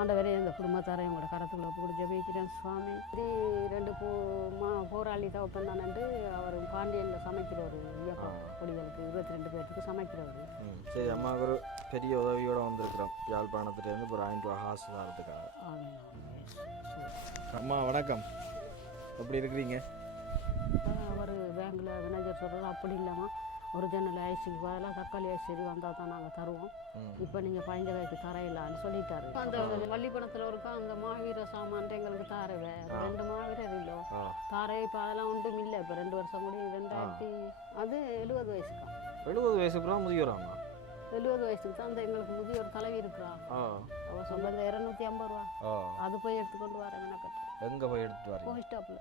ஆண்டவரே இந்த குடும்பத்தாரை உங்களோட கரத்துக்குள்ள கூட ஜெபிக்கிறேன் சுவாமி. இது ரெண்டு போ மா போராளி தவப்பன் தானண்டு அவர் பாண்டியனில் சமைக்கிற ஒரு இயக்கம் கொடிகளுக்கு இருபத்தி ரெண்டு பேர்த்துக்கு சமைக்கிறவர். சரி அம்மாவுக்கு ஒரு பெரிய உதவியோட வந்திருக்கிறோம். யாழ்ப்பாணத்துலேருந்து ஒரு ஆயிரம் ரூபா ஆமென். அம்மா வணக்கம். எப்படி இருக்கிறீங்க? அவர் பேங்கில் மேனேஜர் சொல்கிறது அப்படி இல்லாமல் ஒரிஜினல் ஐசிக்கு பதிலாக தக்காளி ஐசி வந்தால் தான் நாங்கள் தருவோம். இப்போ நீங்கள் பதினஞ்சு வயதுக்கு தரையில்லான்னு சொல்லிட்டாரு. அந்த வள்ளிப்பணத்தில் இருக்க அந்த மாவீர சாமான்ட்டு எங்களுக்கு தாரவே. ரெண்டு மாவீரர் இல்லை தாரை இப்போ அதெல்லாம் ஒன்றும் இல்லை. இப்போ ரெண்டு வருஷம் கூட ரெண்டாயிரத்தி அது எழுபது வயசுக்கா. எழுபது வயசுக்கு அப்புறம் முதியோராம்மா? எழுபது வயசுக்கு தான் அந்த எங்களுக்கு முதியோர் தலைவி இருக்கிறா. அவள் சொல்கிறது இரநூத்தி ஐம்பது ரூபா. அது போய் எடுத்துக்கொண்டு வரேன் எனக்கு. எங்கே போய் எடுத்துட்டு வரீங்க? போய் ஸ்டாப்பில்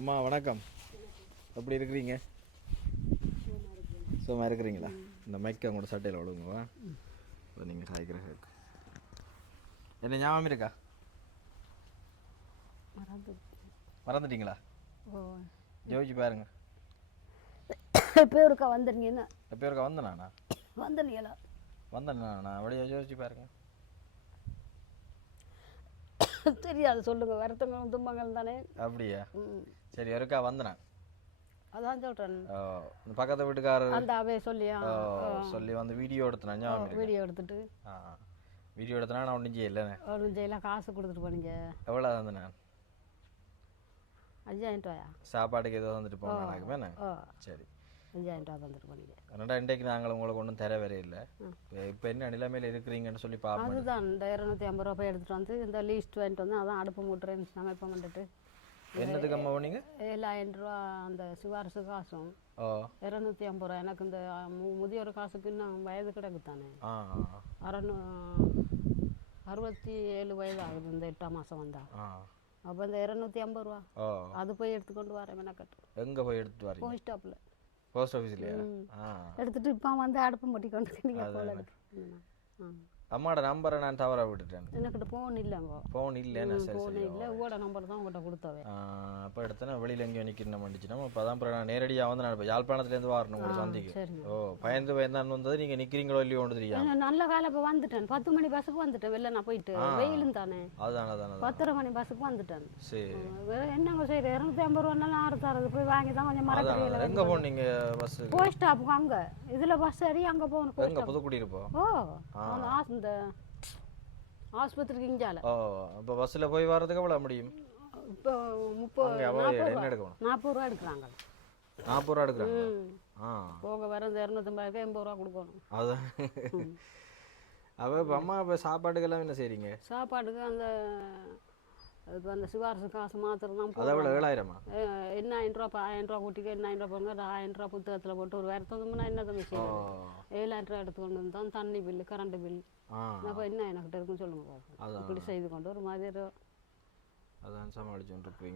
அம்மா வணக்கம். எப்படி இருக்கிறீங்க? சும்மா இருக்கிறீங்களா? இந்த மைக்கை உங்களோட சட்டையில் விழுங்குவா இப்போ நீங்கள் சாய்க்கிற கேக்கு என்ன ஞாபகம் இருக்கா? மறந்து மறந்துட்டீங்களா ஓ ஜோதிச்சு பாருங்க இப்போ இருக்கா வந்துருங்கன்னு எப்போ இருக்கா வந்தனாண்ணா வந்துருங்களா வந்தேண்ணா அப்படியே யோசிச்சு பாருங்க. தெரியாது சொல்லுங்க. வருத்தங்களும் துன்பங்களும் தானே? அப்படியா? சரி ஒருக்கா வந்தேன்? அதான் சொல்கிறேன் இந்த பக்கத்து வீட்டுக்காரர் அந்த அவே சொல்லியா? ஓ, சொல்லி வந்து வீடியோ எடுத்தேன் வீடியோ எடுத்துட்டு. வீடியோ எடுத்தனா நான் ஒன்றும் செய்யலைண்ணே ஒரு ஜெயிலாம் காசு கொடுத்துட்டு போனீங்க. எவ்வளோ வந்தேண்ணே அஞ்சாயிரம் ரூபாயா? சாப்பாட்டுக்கு ஏதோ வந்துட்டு போனேன் சரி. அஞ்சாயிரம் ரூபா தந்துட்டு போனீங்க. ரெண்டா இன்றைக்கு நாங்கள் உங்களுக்கு ஒன்றும் தர வர இல்லை. இப்போ என்ன நிலைமையில் இருக்கிறீங்கன்னு சொல்லி பார்ப்போம் அதுதான் இந்த இரநூத்தி ஐம்பது ரூபா போய் எடுத்துட்டு வந்து இந்த லீஸ்ட் வாங்கிட்டு வந்து அதான் அடுப்பு மூட்டுறேன் சமைப்பம் பண்ணிட்டு என்னதுக்கு அம்மா போனீங்க? ஏழாயிரம் ரூபா அந்த சிவாரசு காசும். இரநூத்தி ஐம்பது ரூபா எனக்கு இந்த முதியோர் காசுக்கு இன்னும் வயது கிடக்கு தானே. அறநூ அறுபத்தி ஏழு வயது ஆகுது இந்த எட்டாம் மாதம் வந்தா. அப்போ இந்த இரநூத்தி ஐம்பது ரூபா அது போய் எடுத்துக்கொண்டு வரேன் மெனக்கட்டு. எங்கே போய் எடுத்துட்டு வரீங்க? போய் ஸ்டாப்பில் போஸ்ட் ஆஃபீஸ்லையா எடுத்துட்டு இப்போ வந்து அடுப்பு மட்டி கொண்டு போல அம்மாவோட நம்பரை நான் தவற விட்டுட்டேன். எனக்கிட்ட ஃபோன் இல்லைங்கோ ஃபோன் இல்லைன்னு சரி சரி இல்லை. உங்களோட நம்பர் தான் உங்கள்கிட்ட கொடுத்தவே அப்போ எடுத்தேன் வெளியில் எங்கேயோ நிற்கிற மண்டிச்சுனா அப்போ தான் அப்புறம் நான் நேரடியாக வந்து நான் இப்போ யாழ்ப்பாணத்துலேருந்து வரணும் உங்களை சந்திக்கு. ஓ பயந்து பயந்தான் வந்தது நீங்கள் நிற்கிறீங்களோ இல்லையோ ஒன்று தெரியாது நல்ல காலம் இப்போ வந்துட்டேன். பத்து மணி பஸ்ஸுக்கு வந்துட்டேன் வெளில நான் போயிட்டு. வெயிலும் தானே. அதான் அதான் பத்தரை மணி பஸ்ஸுக்கு வந்துட்டேன். சரி. வேற என்னங்க சரி இரநூத்தி ஐம்பது ரூபானாலும் ஆறு தரது போய் வாங்கி தான் கொஞ்சம் மறக்கிறீங்களா எங்கே போனீங்க பஸ்ஸு போய் ஸ்டாப்புக்கு அங்கே. இதில் பஸ் ஏறி அங்கே போகணும் புதுக்குடி இருப்போம் ஓ அந்த ஆஸ்பத்திரிக்கு இஞ்சால ஓ அப்போ பஸ்ஸில் போய் வர்றதுக்கு எவ்வளோ முடியும்? இப்போ முப்பது என்ன எடுக்கணும்? நாற்பது ரூபா எடுக்கிறாங்க. நாற்பது ரூபா எடுக்கிறாங்க? ஆ. போக வர இந்த இரநூத்தம்பதுக்கு எண்பது ரூபா கொடுக்கணும். அதான். அப்போ இப்போ அம்மா இப்போ சாப்பாட்டுக்கெல்லாம் என்ன செய்றீங்க? சாப்பாட்டுக்கு அந்த இப்போ அந்த சிவாரசு காசு மாத்திரம் தான் அதை விட ஏழாயிரமா? எண்ணாயிரம் ரூபா இப்போ ஆயிரம் ரூபா கூட்டிக்கு எண்ணாயிரம் ரூபா போங்க ஆயிரம் ரூபா புத்தகத்தில் போட்டு ஒரு வேறு தந்தோம்னா என்ன தம்பி ஏழாயிரம் ரூபா எடுத்துக்கொண்டு வந்து தான் தண்ணி பில்லு கரண்ட் பில் அப்போ என்ன எனக்கிட்ட இருக்குன்னு சொல்லுங்க. இப்படி செய்து கொண்டு ஒரு மாதிரி அதான்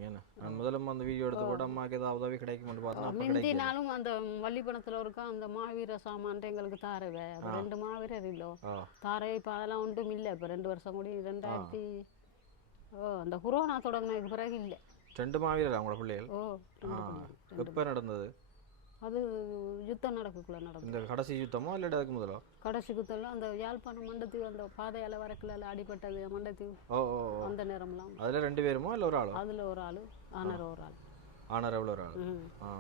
என்ன? நான் முதல்ல அந்த வீடியோ எடுத்து போட்டு அம்மாவுக்கு ஏதாவது உதவி கிடைக்கும்னு பார்த்தா அப்போ முந்தி கிடைக்கல. நாளும் அந்த வள்ளிப்பணத்தில் இருக்க அந்த மாவீர சாமான்ட்டு எங்களுக்கு தாரவே. ரெண்டு மாவீரர் இல்லை. ஆ. தாரை இப்போ அதெல்லாம் ஒன்றும் இல்லை. இப்போ ரெண்டு வருஷம் கூட ரெண்டாயிரத்தி ஓ அந்த கொரோனா தொடங்கினதுக்கு பிறகு இல்லை. ரெண்டு மாவீரர் அவங்களோட பிள்ளைகள்? ஓ. எப்போ நடந்தது? அது யுத்தம் நடக்கக்குள்ள நடந்தது. இந்த கடைசி யுத்தமோ இல்லை அதுக்கு முதலோ? கடைசி குத்தெல்லாம் அந்த யாழ்ப்பாணம் மண்டத்தீவு அந்த பாதையால் வரக்குள்ள அடிபட்டது மண்டத்தீவு ஓ ஓ. அந்த நேரம்லாம். அதில் ரெண்டு பேருமோ இல்லை ஒரு ஆளோ? அதில் ஒரு ஆள் ஆனர் ஒரு ஆள். ஆனர் எவ்வளோ ஒரு ஆள். ஆ.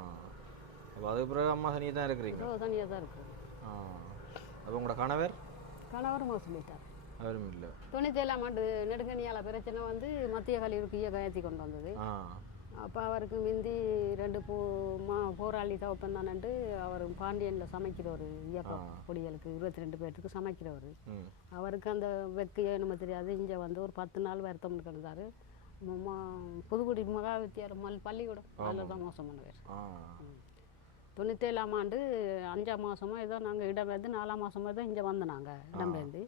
அப்போ அதுக்கு பிறகு அம்மா தனியாக தான் இருக்கிறீங்க தனியாக தான் இருக்கு ஆ. அப்போ உங்களோட கணவர்? கணவர் சொல்லிட்டார். அவரும் இல்லை. தொண்ணூற்றி ஏழாம் ஆண்டு நெடுங்கனியால பிரச்சனை வந்து மத்திய கல்லூரிக்கு இயக்கம் ஏற்றி கொண்டு வந்தது. அப்போ அவருக்கு மிந்தி ரெண்டு போ மா போராளி தவப்பன் தானண்டு அவர் பாண்டியனில் சமைக்கிற ஒரு இயக்கம். குடிகளுக்கு இருபத்தி ரெண்டு பேர்த்துக்கு சமைக்கிறவர் அவருக்கு அந்த வெக்கையோ என்னமோ தெரியாது. இங்கே வந்து ஒரு பத்து நாள் வருத்தம் கிடந்தார். புதுக்குடி மகா வித்தியார் மல் பள்ளிக்கூடம். அதில் தான் மோசம் பண்ணுவார். தொண்ணூற்றேழாம் ஆண்டு அஞ்சாம் மாதமோ ஏதோ நாங்கள் இடம்பெயர்ந்து நாலாம் மாதமோ ஏதோ இங்கே வந்தோம் நாங்கள் இடம்பெயர்ந்து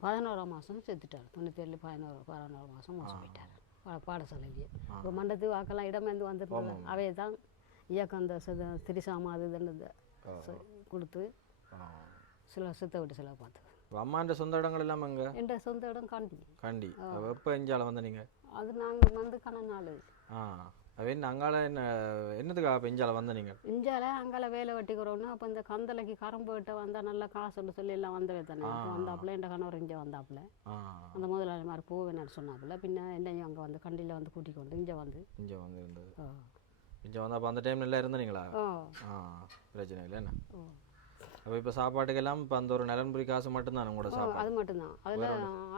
பதினோராம் மாதம் செத்துட்டார். தொண்ணூற்றேழு பதினோரு பதினோரு மாதம் மோசம் போயிட்டார். பாடசாலையிலேயே இப்போ மண்டத்து வாக்கெல்லாம் இடம்பெயர்ந்து வந்துருந்தது. அவை தான் இயக்கம் சித- திரிசாமா அது இதுன்னு இந்த கொடுத்து சில சித்த விட்டு செலவு பார்த்தது. இப்போ அம்மான்ற சொந்த இடங்கள் எல்லாம் எங்க? என்ற சொந்த இடம் காண்டி. கண்டி. எப்போ எஞ்சால வந்த நீங்கள் அது நாங்கள் வந்து கண நாள் ஆ. என்ன அங்கால என்ன என்னதுக்காக இப்போ எஞ்சால வந்த நீங்கள் இஞ்சால அங்கால வேலை வெட்டிக்கிறோன்னு அப்போ இந்த கந்தலைக்கு கரும்பு வெட்ட வந்தால் நல்லா காசுன்னு சொல்லி எல்லாம் வந்தவே தானே. வந்தாப்புல என் கணவர் இங்கே வந்தாப்புல. அந்த முதலாளி மாதிரி போவேன்னு சொன்னாப்புல. பின்ன என்னையும் அங்கே வந்து கண்டியில் வந்து கூட்டிக் கொண்டு இங்கே வந்து. இங்கே வந்து இருந்தது. இங்கே வந்து அப்போ அந்த டைம்ல எல்லாம் இருந்தீங்களா? ஆ. பிரச்சனை இல்லை என்ன? அப்போ இப்போ சாப்பாட்டுக்கெல்லாம் இப்போ அந்த ஒரு நலன்புரி காசு மட்டும்தான் உங்களோட ஓ, சாப்பாடு? அது மட்டும்தான். அதில்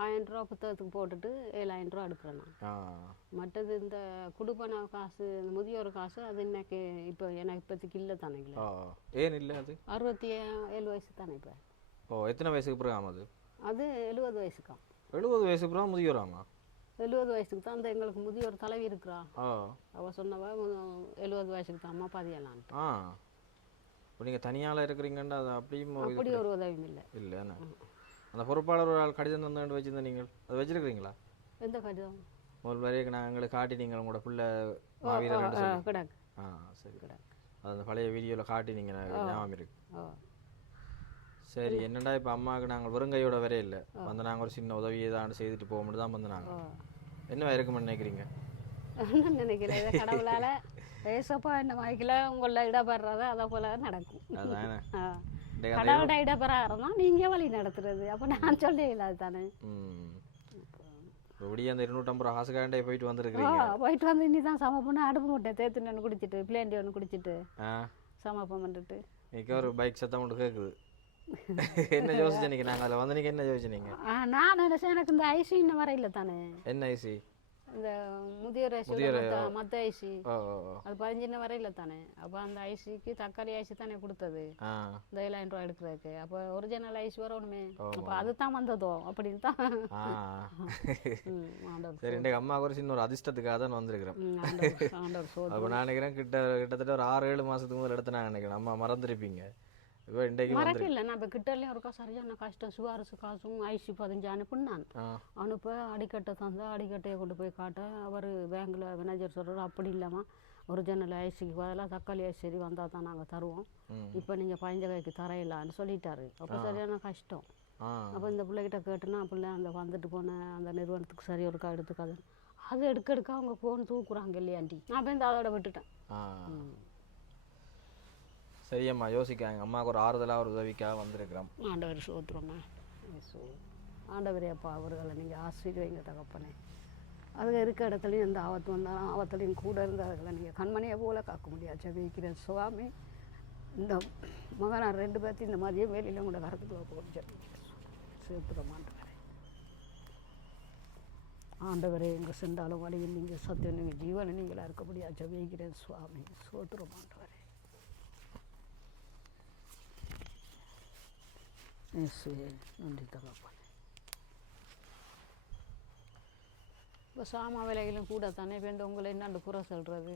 ஆயிரம் ரூபா புத்தகத்துக்கு போட்டுட்டு ஏழாயிரம் ரூபா எடுக்கிறேன் நான் மற்றது இந்த குடுப்பன காசு இந்த முதியோர் காசு அது இன்னைக்கு இப்போ எனக்கு இப்போதைக்கு இல்லை தானேங்களே ஆ. ஏன் இல்லை அது? அறுபத்தி ஏழு வயசு தானே இப்போ. ஓ எத்தனை வயசுக்கு பிறகு அது? அது எழுபது வயசுக்காம் எழுபது வயசுக்கு பிறகு முதியோராமா? எழுபது வயசுக்கு தான் அந்த எங்களுக்கு முதியோர் தலைவி இருக்கிறா. அவ சொன்னவ எழுபது வயசுக்கு தான் அம்மா பதியலான்ட்டு இப்போ நீங்கள் தனியால் இருக்கிறீங்கன்னு அது அப்படியும் அப்படி ஒரு உதவியும் இல்லை. இல்லை என்ன? அந்த பொறுப்பாளர் ஒரு ஆள் கடிதம் தந்து வச்சுருந்தேன் நீங்கள் அது வச்சிருக்கிறீங்களா? எந்த கடிதம்? முதல் வரைக்கும் நான் எங்களுக்கு காட்டினீங்க உங்களோட பிள்ளை மாவீரர் ஆ, சரி. அது அந்த பழைய வீடியோவில் காட்டினீங்க ஞாபகம் இருக்கு. சரி என்னடா இப்போ அம்மாவுக்கு நாங்கள் வெறுங்கையோட வரே இல்லை வந்து நாங்கள் ஒரு சின்ன உதவி ஏதாண்டு செய்துட்டு போக மட்டும் தான் வந்து நாங்கள் என்ன இருக்குமென்னு நினைக்கிறீங்க? ஒன்றும் நினைக்கிறேன். இதை கடவுளால் ஏசப்பா என்ன வாய்க்கல உங்கள இடப்படுறத அதை போல நடக்கும். கடவுளோட இடப்பெறாரம் தான் நீங்கள் வழி நடத்துறது. அப்போ நான் சொல்லல தானே ம். இப்போ விடிய அந்த இருநூற்றம்பது ரூபா ஹாசுகாண்டே போயிட்டு ஓ வந்திருக்கிறீங்க போயிட்டு வந்து இனி தான் சமப்பம்னு அடுப்பு முட்டை தேத்துன்னு ஒன்று குடிச்சிட்டு பிளேண்டி ஒன்று குடிச்சிட்டு சமப்பம் பண்ணிட்டு இன்னைக்கு ஒரு பைக் சத்தம் மட்டும் கேட்குது என்ன யோசிச்சீங்க நாங்கள் அதில் வந்து நீங்கள் என்ன யோசிச்சீங்க ஆ, நான் எனக்கு இந்த ஐசி இன்னும் வரையில தானே. என்ன ஐசி? இந்த முதியோர் ஐசி மற்ற ஐசி. அது பதினஞ்சு வரையில தானே. அப்போ அந்த ஐசிக்கு தக்காளி ஐசி தானே கொடுத்தது. இந்த ஏழாயிரம் ரூபா எடுக்கிறதுக்கு. அப்போ ஒரிஜினல் ஐசி வரணுமே அப்போ அதுதான் வந்ததோ? அப்படின்னு தான். சரி இன்றைக்கு அம்மாவுக்கு ஒரு சின்ன ஒரு அதிர்ஷ்டத்துக்காக தான் வந்திருக்கிறேன். அப்போ நான் நினைக்கிறேன் கிட்ட கிட்டத்தட்ட ஒரு ஆறு ஏழு மாதத்துக்கு முதல் எடுத்து நான் நினைக்கிறேன். அம்மா மறந்துருப்பீங்க. இப்போ இன்றைக்கு வந்து மறக்க இல்லை. நான் இப்போ கிட்டலையும் இருக்கா? சரியான கஷ்டம். சுவாரசு காசும் ஐசி பதினஞ்சு அனுப்புனான். ஆ. அனுப்ப அடிக்கட்டை தந்தா அடிக்கட்டையை கொண்டு போய் காட்ட. அவர் பேங்கில் மேனேஜர் சொல்கிறார் அப்படி இல்லாமல் ஒரிஜினல் ஐசிக்கு பதிலாக தக்காளி ஐசி வந்தால் தான் நாங்கள் தருவோம். இப்போ நீங்கள் பதினஞ்சு கைக்கு தரையில்லான்னு சொல்லிட்டாரு. அப்போ சரியான கஷ்டம். அப்போ இந்த பிள்ளைகிட்ட கேட்டுனா பிள்ளை அந்த வந்துட்டு போன அந்த நிறுவனத்துக்கு சரி ஒருக்கா எடுத்துக்காது அது எடுக்க எடுக்க அவங்க ஃபோன் தூக்குறாங்க இல்லையாண்டி? நான் போய் அதோட விட்டுட்டேன். ஆ சரி அம்மா யோசிக்காங்க அம்மாவுக்கு ஒரு ஆறுதலாக ஒரு உதவிக்காக வந்திருக்கிறோம். ஆண்டவர் சோத்துறோம்மா. ஆண்டவரே அப்பா அவர்களை நீங்கள் ஆசீர்வைங்க தகப்பனே. அது இருக்க இடத்துலையும் எந்த ஆபத்து வந்தாலும் ஆபத்துலையும் கூட இருந்தவர்களை நீங்கள் கண்மணியை போல காக்க முடியாது. ஜெபிக்கிறேன் சுவாமி இந்த மகனார் ரெண்டு பேர்த்தையும் இந்த மதியம் வேலையில் உங்களோட கருத்துக்குள்ள போட்டு சேர்த்துறோம் ஆண்டவரே. ஆண்டவரே எங்கே சென்றாலும் வழியில் நீங்கள் சத்தியம் நீங்கள் ஜீவனை நீங்களாக இருக்க முடியாது. ஜெபிக்கிறேன் சுவாமி சோத்துறோம் இயேசுவே நன்றி தகப்பனே இப்போ சாமா விலைகளும் கூட தானே வேண்டு உங்களை என்னண்டு குறை சொல்கிறது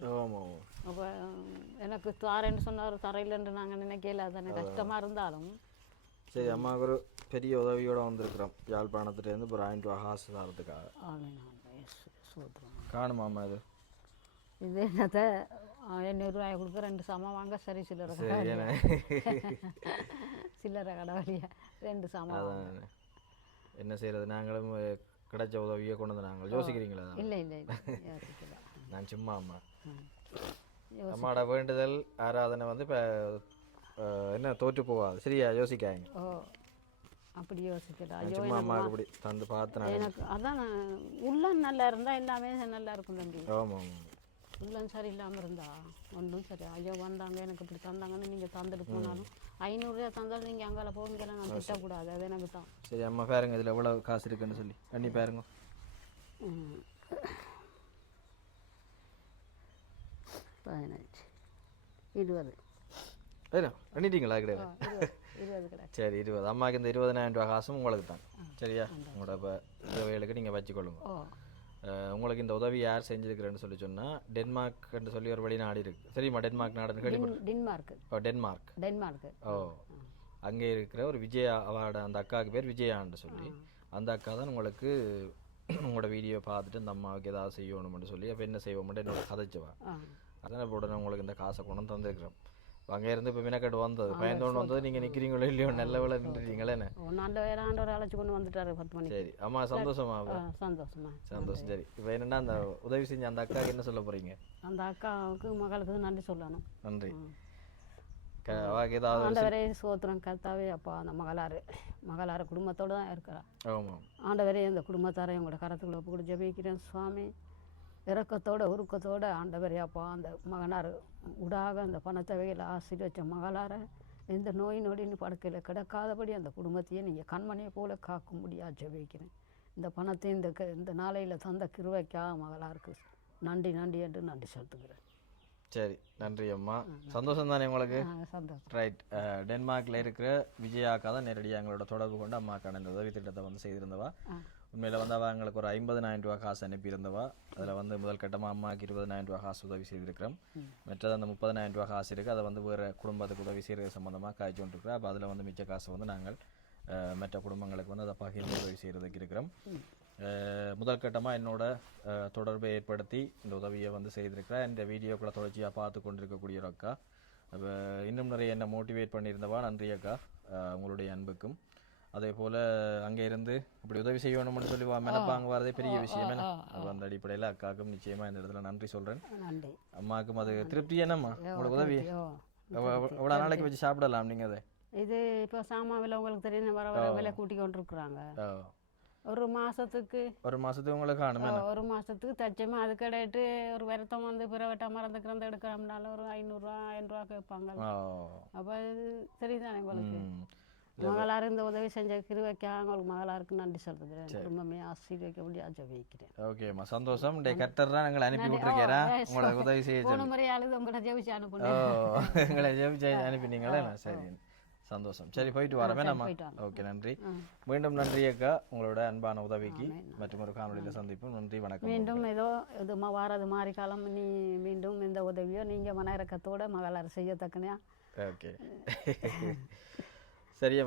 அப்போ எனக்கு தாரேன்னு சொன்னார் தரையிலன்னு நாங்கள் நினைக்கல தானே கஷ்டமாக இருந்தாலும். சரி அம்மாவுக்கு ஒரு பெரிய உதவியோட வந்திருக்கிறோம். யாழ்ப்பாணத்துலேருந்து ஒரு ஆயிரம் ரூபா காசு தரத்துக்காக காணுமா அம்மா இது? இது என்னத்தை எண்ணூறுரூவாயை கொடுக்க ரெண்டு சாமான் வாங்க சரி சில்லறை சில்லறை கடை வழியா. ரெண்டு சாமான் என்ன செய்யறது நாங்களும் கிடைச்ச உதவியை கொண்டு வந்து நாங்கள் யோசிக்கிறீங்களா? இல்லை இல்லை நான் சும்மா அம்மா. அம்மாவோட வேண்டுதல் ஆராதனை வந்து இப்போ என்ன தோற்று போகாது. சரியா? யோசிக்காங்க ஓ அப்படி யோசிக்கல. ஐயோ அம்மாவுக்கு இப்படி தந்து பார்த்து நான் எனக்கு அதான் நான் உள்ளம் நல்லா இருந்தால் எல்லாமே நல்லா இருக்கும் தம்பி. ஆமாம் உள்ளம் சரியில்லாமல் இருந்தா ஒன்றும் சரி. ஐயோ வந்தாங்க எனக்கு இப்படி தந்தாங்கன்னு நீங்கள் தந்துட்டு போனாலும் ஐநூறுரூவா தந்தாலும் நீங்கள் அங்கால போவீங்களா நான் திட்டக்கூடாது அது எனக்கு தான் சரி அம்மா பாருங்க இதில் எவ்வளோ காசு இருக்குன்னு சொல்லி. கண்ணி பாருங்க. பதினஞ்சு. இருபது. பண்ணிட்டீங்களா கிடையாது சரி இருபது. அம்மாவுக்கு இந்த இருபதனாயிரம் ரூபா காசும் உங்களுக்கு தான் சரியா? உங்களோட இப்போ தேவைகளுக்கு நீங்கள் வச்சுக்கொள்ளுங்க. உங்களுக்கு இந்த உதவி யார் செஞ்சிருக்கிறேன்னு சொல்லி சொன்னால் டென்மார்க்னு சொல்லி ஒரு வெளிநாடு இருக்கு. தெரியுமா டென்மார்க் நாடுன்னு கேள்விப்பட்டு டின் டின்மார்க்கு ஓ டென்மார்க். டென்மார்க்கு ஓ அங்கே இருக்கிற ஒரு விஜயா அவட அந்த அக்காவுக்கு பேர் விஜயான்னு சொல்லி. அந்த அக்கா தான் உங்களுக்கு உங்களோட வீடியோ பார்த்துட்டு இந்த அம்மாவுக்கு ஏதாவது செய்யணும்னு சொல்லி அப்போ என்ன செய்வோம்னு என்னோட கதைச்சுவா. அதனால் இப்போ உடனே உங்களுக்கு இந்த காசை கொண்டு வந்து தந்துருக்கிறோம். அங்க இருந்து இப்போ மினக்கட்டு வந்தது. பயந்தோண்டு வந்தது நீங்க நிக்கிறீங்களோ இல்லையோ நல்ல வேலை நின்றுட்டீங்களே நல்ல வேலை ஆண்டவர் அழைச்சி கொண்டு வந்துட்டாரு பத்து மணிக்கு. சரி. அம்மா சந்தோஷமா சந்தோஷமா. சந்தோஷம். சரி. இப்போ என்னன்னா அந்த உதவி செஞ்ச அந்த அக்காவுக்கு என்ன சொல்ல போறீங்க? அந்த அக்காவுக்கு மகளுக்கு நன்றி சொல்லணும். நன்றி. ஆண்டவரே சோத்திரம் கர்த்தாவே அப்பா அந்த மகளாறு மகளாறு குடும்பத்தோடு தான் இருக்கிறா. ஆமா ஆண்டவரே இந்த குடும்பத்தாரை உங்களோட கரத்துக்குள்ள ஒப்பு கூட ஜெபிக்கிறேன் சுவாமி. இறக்கத்தோட உருக்கத்தோட ஆண்டவரே அப்பா அந்த மகனார் உடாக அந்த பணத்தை வகையில் ஆசிரியர் வச்ச மகளார எந்த நோய் நொடின்னு படுக்கையில் கிடக்காதபடி அந்த குடும்பத்தையே நீங்கள் கண்மணியை போல காக்கும்படியா ஜெபிக்கிறேன். இந்த பணத்தை இந்த க- இந்த நாளையில் தந்த கிருவைக்கா மகளாருக்கு நன்றி நன்றி என்று நன்றி செலுத்துகிறேன். சரி நன்றி அம்மா. சந்தோஷம் தானே உங்களுக்கு? சந்தோஷம். ரைட் டென்மார்க்கில் இருக்கிற விஜயாக்கா தான் நேரடியாக எங்களோட தொடர்பு கொண்டு அம்மாக்கான இந்த உதவி திட்டத்தை வந்து செய்திருந்தவா. உண்மையில் வந்து அவள் எங்களுக்கு ஒரு ஐம்பதனாயிரம் ரூபா காசு அனுப்பியிருந்தவா. அதில் வந்து முதல் கட்டமாக அம்மாவுக்கு இருபதனாயிரம் ரூபா காசு உதவி செய்திருக்கிறோம். மற்றது அந்த முப்பதனாயிரம் ரூபா காசு இருக்குது அதை வந்து வேறு குடும்பத்துக்கு உதவி செய்கிறது சம்மந்தமாக காய்ச்சி கொண்டிருக்கிறோம். அப்போ அதில் வந்து மிச்ச காசை வந்து நாங்கள் மற்ற குடும்பங்களுக்கு வந்து அதை பகிர்ந்து உதவி செய்கிறதுக்கு இருக்கிறோம். முதல் கட்டமாக என்னோட தொடர்பை ஏற்படுத்தி இந்த உதவியை வந்து செய்திருக்கிறேன் இந்த வீடியோக்குள்ள தொடர்ச்சியாக பார்த்து கொண்டிருக்கக்கூடிய ஒரு அக்கா. இன்னும் நிறைய என்னை மோட்டிவேட் பண்ணியிருந்தவா. நன்றி அக்கா. உங்களுடைய அன்புக்கும். அதே போல் அங்கே இருந்து இப்படி உதவி செய்யணும்னு சொல்லி வா- மெனப்பாங்க வரதே பெரிய விஷயம். என்ன? அந்த அடிப்படையில் அக்காவுக்கும் நிச்சயமாக இந்த இடத்துல நன்றி சொல்கிறேன் நன்றி. அம்மாவுக்கும் அது திருப்தி என்னம்மா? உங்களுக்கு உதவி. ஐயோ எவ்வளோ நாளைக்கு வச்சு சாப்பிடலாம் நீங்கள் அதை. இது இப்போ சாமான் விலை உங்களுக்கு தெரியும் வர வர விலை கூட்டி கொண்டிருக்கிறாங்க. ஒரு மாதத்துக்கு ஒரு மாதத்துக்கு உங்களுக்கு காணுமே ஒரு மாதத்துக்கு தச்சமா அதுக்கு இடையிட்டு ஒரு வருத்தம் வந்து பிறவட்ட மறந்து கிறந்து எடுக்கிறோம்னால ஒரு ஐநூறுரூவா ஆயிரரூவா கேட்பாங்க. ஓ. அப்போ இது தெரியுதானே உங்களுக்கு? மகளார் இந்த உதவி செஞ்ச கிருவைக்கா உங்களுக்கு மகளாருக்கு நன்றி செலுத்துகிறேன் குடும்பமே ஆசீர்வைக்கப்படி ஜபிக்கிறேன் ஓகேம்மா சந்தோஷம். டே கட்டர் தான் எங்களை அனுப்பி விட்டுருக்கேரா? உங்களுக்கு உதவி செய்ய போன முறை அழுது உங்கள்கிட்ட ஜெபிச்சு ஓ அனுப்புனேன் எங்களை ஜெபிச்சு அனுப்பினீங்களே? சரி. சந்தோஷம். சரி போயிட்டு வரமே நம்ம. ஓகே நன்றி. மீண்டும் நன்றி அக்கா. உங்களோட அன்பான உதவிக்கு மற்றும் ஒரு காணொலியில் சந்திப்போம். நன்றி வணக்கம். மீண்டும் ஏதோ இது வாரது மாறி காலம் நீ மீண்டும் இந்த உதவியோ நீங்கள் மன இறக்கத்தோட மகளார் செய்யத்தக்கனையா? ஓகே. சரியா